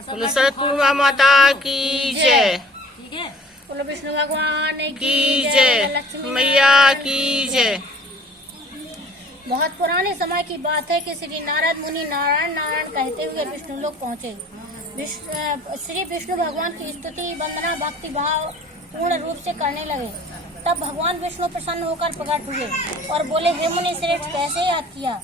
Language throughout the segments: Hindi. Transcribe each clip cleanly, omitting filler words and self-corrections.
बोलो शरद पूर्णिमा माता की जय। ठीक है, बोलो विष्णु भगवान की जय, मैया की जय। बहुत पुराने समय की बात है कि श्री नारद मुनि नारायण नारायण कहते हुए विष्णु लोक पहुँचे। श्री विष्णु भगवान की स्तुति वंदना भक्ति भाव पूर्ण रूप से करने लगे। तब भगवान विष्णु प्रसन्न होकर प्रकट हुए और बोले, हे मुनि श्रेष्ठ, कैसे याद किया?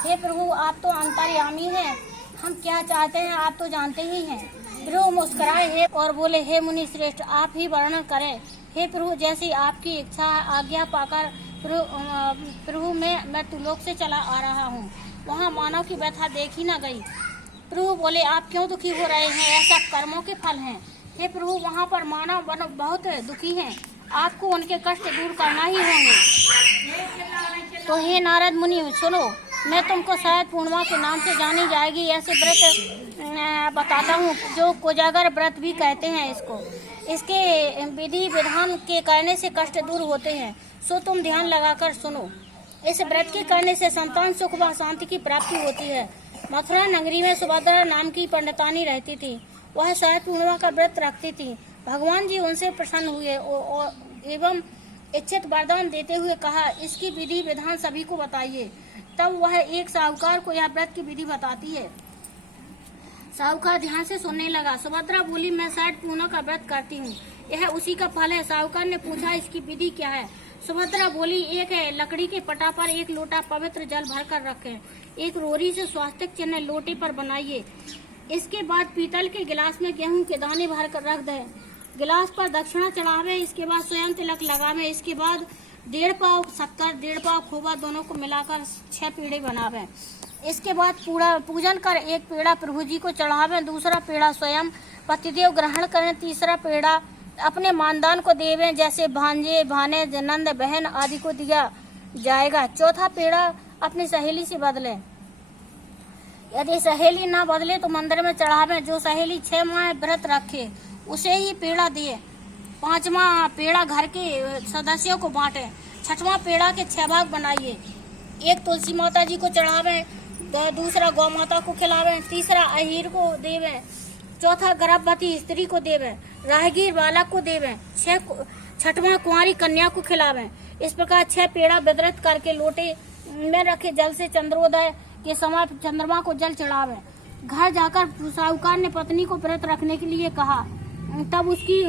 हे प्रभु, आप तो अंतर्यामी हैं, हम क्या चाहते हैं आप तो जानते ही हैं। प्रभु मुस्कुराए हे और बोले, हे मुनि श्रेष्ठ, आप ही वर्णन करें। हे प्रभु, जैसी आपकी इच्छा आज्ञा पाकर प्रभु मैं तुलोक से चला आ रहा हूँ। वहाँ मानव की व्यथा देखी न गई। प्रभु बोले, आप क्यों दुखी हो रहे हैं? ऐसा कर्मों के फल हैं। हे प्रभु, वहाँ पर मानव बहुत दुखी हैं, आपको उनके कष्ट दूर करना ही होंगे। तो हे नारद मुनि सुनो, मैं तुमको शायद पूर्णिमा के नाम से जानी जाएगी ऐसे व्रत बताता हूँ, जो कोजागर व्रत भी कहते हैं इसको। इसके विधि विधान के करने से कष्ट दूर होते हैं, सो तुम ध्यान लगाकर सुनो। इस व्रत के करने से संतान सुख व शांति की प्राप्ति होती है। मथुरा नगरी में सुभद्रा नाम की पंडितानी रहती थी। वह शायद पूर्णिमा का व्रत रखती थी। भगवान जी उनसे प्रसन्न हुए एवं इच्छित वरदान देते हुए कहा, इसकी विधि विधान सभी को बताइए। तब वह एक साहूकार को यह व्रत की विधि बताती है। साहूकार ध्यान से सुनने लगा। सुभद्रा बोली, मैं शायद पूर्णिमा का व्रत करती हूँ, यह उसी का फल है। साहूकार ने पूछा, इसकी विधि क्या है? सुभद्रा बोली, एक है लकड़ी के पटा पर एक लोटा पवित्र जल भर कर रखें, एक रोरी से स्वास्तिक चिन्ह लोटे पर बनाइए। इसके बाद पीतल के गिलास में गेहूं के दाने भर कर रख दें। गिलास पर दक्षिणा चढ़ावे, इसके बाद स्वयं तिलक लगावे। इसके बाद 1.5 पाव शक्कर 1.5 पाव खोवा दोनों को मिलाकर 6 पेड़े बनावे। इसके बाद पूजन कर एक पेड़ा प्रभु जी को चढ़ावे, दूसरा पेड़ा स्वयं पतिदेव ग्रहण करें, तीसरा पेड़ा अपने मानदान को देवें, जैसे भांजे भाने नंद बहन आदि को दिया जाएगा। चौथा पेड़ा अपनी सहेली से बदले, यदि सहेली ना बदले तो मंदिर में चढ़ावे। जो सहेली 6 माह व्रत रखे उसे ही पेड़ा दिए। 5वां पेड़ा घर के सदस्यों को बांटे। 6वां पेड़ा के 6 भाग बनाइए, एक तुलसी माता जी को चढ़ावे, दूसरा गौ माता को खिलावे, तीसरा अहीर को देवे, चौथा गर्भवती स्त्री को देवे, राहगीर बालक को देवे, 6वां कुंवारी कन्या को खिलावे। इस प्रकार 6 पेड़ा वितरित करके लोटे में रखे जल से चंद्रोदय के समय चंद्रमा को जल चढ़ावे। घर जाकर साहूकार ने पत्नी को व्रत रखने के लिए कहा। तब उसकी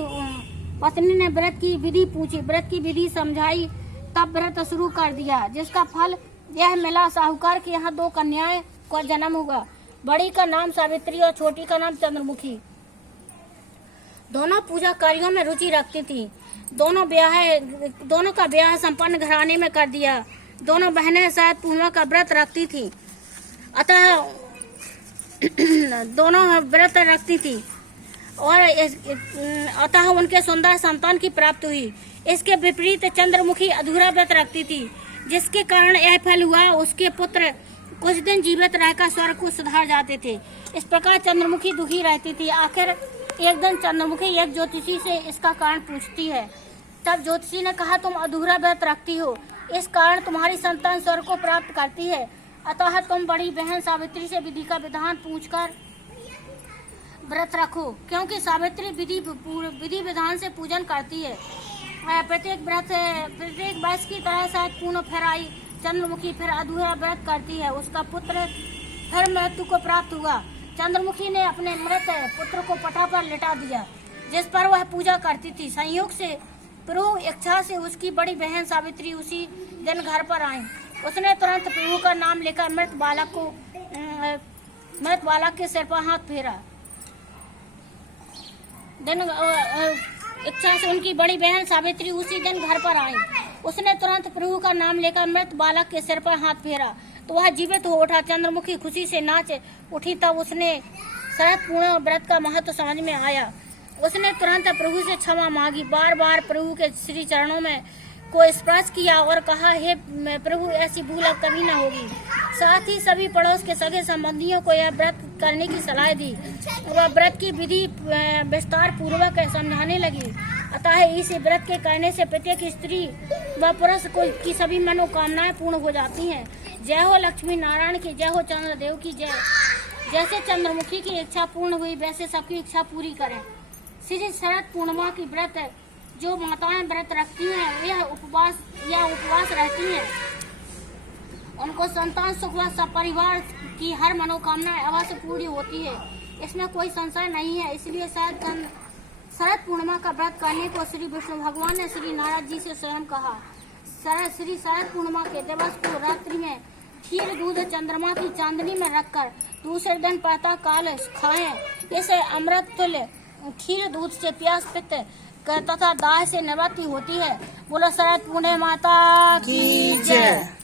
पत्नी ने व्रत की विधि पूछी, व्रत की विधि समझाई, तब व्रत शुरू कर दिया, जिसका फल यह मिला। साहूकार के यहाँ 2 कन्याएं का जन्म हुआ। बड़ी का नाम सावित्री और छोटी का नाम चंद्रमुखी। दोनों पूजा कार्यों में रुचि रखती थी। दोनों का ब्याह संपन्न घराने में कर दिया। दोनों बहनें शायद पूर्णिमा का व्रत रखती थी, अतः दोनों व्रत रखती थी और अतः उनके सुंदर संतान की प्राप्ति हुई। इसके विपरीत चंद्रमुखी अधूरा व्रत रखती थी, जिसके कारण यह फल हुआ। उसके पुत्र कुछ दिन जीवित रहकर स्वर्ग को सुधार जाते थे। इस प्रकार चंद्रमुखी दुखी रहती थी। आखिर एक दिन चंद्रमुखी एक ज्योतिषी से इसका कारण पूछती है। तब ज्योतिषी ने कहा, तुम अधूरा व्रत रखती हो, इस कारण तुम्हारी संतान स्वर्ग को प्राप्त करती है, अतः तुम बड़ी बहन सावित्री से विधि का विधान पूछकर व्रत रखो, क्योंकि सावित्री विधि विधान से पूजन करती है। प्रत्येक वर्ष की तरह शायद पूर्ण फिर आई। चंद्रमुखी फिर अधूरा व्रत करती है। उसका पुत्र फिर मृत्यु को प्राप्त हुआ। चंद्रमुखी ने अपने मृत पुत्र को पटा पर लिटा दिया, जिस पर वह पूजा करती थी। संयोग से प्रभु इच्छा से उसकी बड़ी बहन सावित्री उसी दिन घर पर आई। उसने तुरंत प्रभु का नाम लेकर मृत बालक के सिर पर हाथ फेरा। इच्छा से उनकी बड़ी बहन सावित्री उसी दिन घर पर आई। उसने तुरंत प्रभु का नाम लेकर मृत बालक के सिर पर हाथ फेरा तो वह जीवित हो उठा। चंद्रमुखी खुशी से नाच उठी। तब उसने शरद पूर्णिमा व्रत का महत्व समझ में आया। उसने तुरंत प्रभु से क्षमा मांगी, बार बार प्रभु के श्री चरणों में को स्पर्श किया और कहा, हे प्रभु, ऐसी भूल अब कभी न होगी। साथ ही सभी पड़ोस के सगे संबंधियों को यह व्रत करने की सलाह दी। वह व्रत की विधि विस्तार पूर्वक समझाने लगी। अतः इस व्रत के करने से प्रत्येक स्त्री व पुरुष की सभी मनोकामनाएं पूर्ण हो जाती हैं। जय हो लक्ष्मी नारायण की जय, हो चंद्रदेव की जय। जैसे चंद्रमुखी की इच्छा पूर्ण हुई वैसे सबकी इच्छा पूरी करें। श्री शरद पूर्णिमा की व्रत जो माताएं व्रत रखती हैं यह उपवास रहती हैं, उनको संतान सुख व सपरिवार की हर मनोकामना अवश्य पूरी होती है, इसमें कोई संशय नहीं है। इसलिए शरद पूर्णिमा का व्रत करने को श्री विष्णु भगवान ने श्री नारद जी से स्वयं कहा। श्री शरद पूर्णिमा के दिवस को रात्रि में खीर दूध चंद्रमा की चांदनी में रखकर दूसरे दिन प्रातः काल खाएं। इस अमृत तुल्य खीर दूध से प्यास पित्त तथा दाह से निवृत्ति होती है। बोलो शरद पूर्णिमा माता की जय।